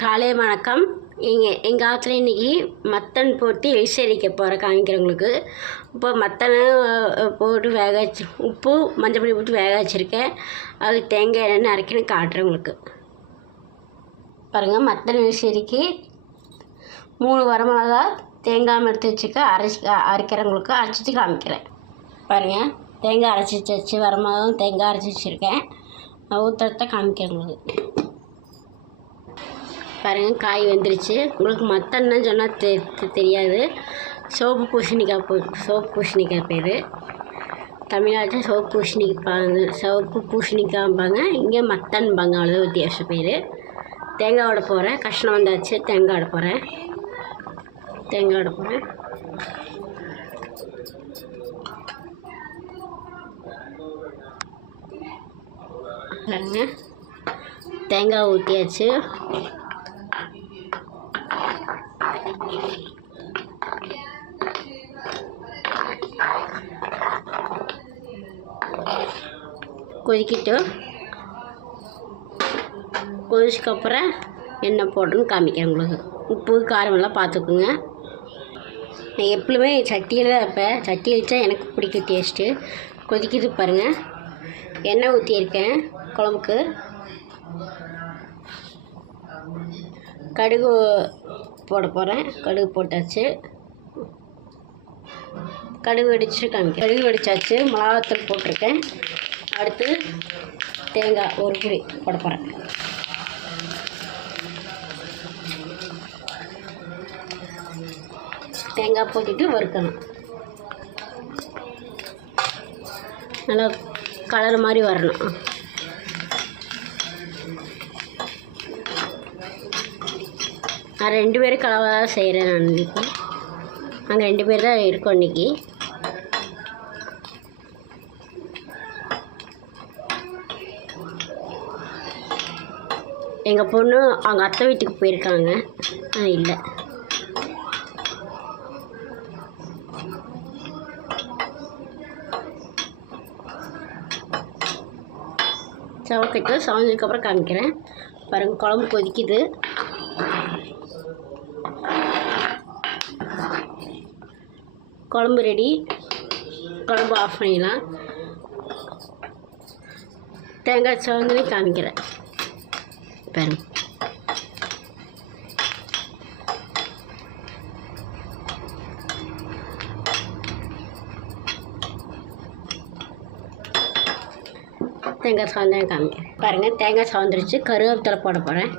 காலை வணக்கம். எங்கள் ஆற்றுல இன்றைக்கி மட்டன் போட்டு எரிசரிக்க போகிறேன் காமிக்கிறவங்களுக்கு. இப்போ மட்டனை போட்டு வேக வச்சு உப்பு மஞ்சள் போட்டு வேக வச்சுருக்கேன். அது தேங்காய் எண்ணெய் அரைக்கணும் காட்டுறேன் உங்களுக்கு. பாருங்கள், மட்டன் எரிசரிக்கு 3 வரமிளகா தேங்காய் எடுத்து வச்சுக்க அரைக்கிறவங்களுக்கு அரைச்சிட்டு காமிக்கிறேன். பாருங்கள், தேங்காய் அரைச்சி வச்சு வரமிளகா தேங்காய் அரைச்சி வச்சுருக்கேன். ஊற்றத்தை காமிக்கிறேன் உங்களுக்கு. பாருங்கள், காய் வெந்துருச்சு. உங்களுக்கு மட்டன்னு சொன்னால் தெரியாது. சோப்பு பூசணிக்காய் பேர். தமிழ்நாட்டில் சோப்பு பூசணிக்காய்பாங்க, இங்கே மட்டன்பாங்க. அவ்வளோ வித்தியாசம் பேர். தேங்காய் விட போகிறேன். கஷ்டம் வந்தாச்சு. தேங்காய் விட போகிறேன். பாருங்கள், தேங்காய் ஊற்றியாச்சு. கொதிச்சக்கப்புறம் எண்ணெய் போட்டுன்னு காமிக்கிறேன் உங்களுக்கு. உப்பு காரமெல்லாம் பார்த்துக்குங்க. நான் எப்பவுமே சட்டியில் வைப்பேன். சட்டி வச்சா எனக்கு பிடிக்கும் டேஸ்ட்டு. கொதிக்கிது பாருங்கள். எண்ணெய் ஊற்றியிருக்கேன் குழம்புக்கு. கடுகு போட போகிறேன். கடுகு போட்டாச்சு. கடுகு வெடிச்சாச்சு. மிளகாத்தூள் போட்டிருக்கேன். அடுத்து தேங்காய் ஒரு புடி போட போகிறேன். தேங்காய் போட்டுட்டு வறுக்கணும். நல்லா கலர் மாதிரி வரணும். நான் 2 பேரும் கலவாக தான் செய்கிறேன். நான் இன்றைக்கி நாங்கள் 2 பேர் தான் இருக்கோம் இன்றைக்கி. எங்கள் பொண்ணு அவங்க அத்தை வீட்டுக்கு போயிருக்காங்க. இல்லை, சவக்கட்டு சவஞ்சதுக்கப்புறம் காமிக்கிறேன். பாருங்கள், குழம்பு கொதிக்குது. குழம்பு ரெடி. குழம்பு ஆஃப் பண்ணிடலாம். தேங்காய் சவந்தே காமிக்கிறேன். பாருங்க, தேங்காய் சவந்தே காமிக்கிறேன். பாருங்கள், தேங்காய் சவந்துருச்சு. கருவேப்பிலை போட போகிறேன்.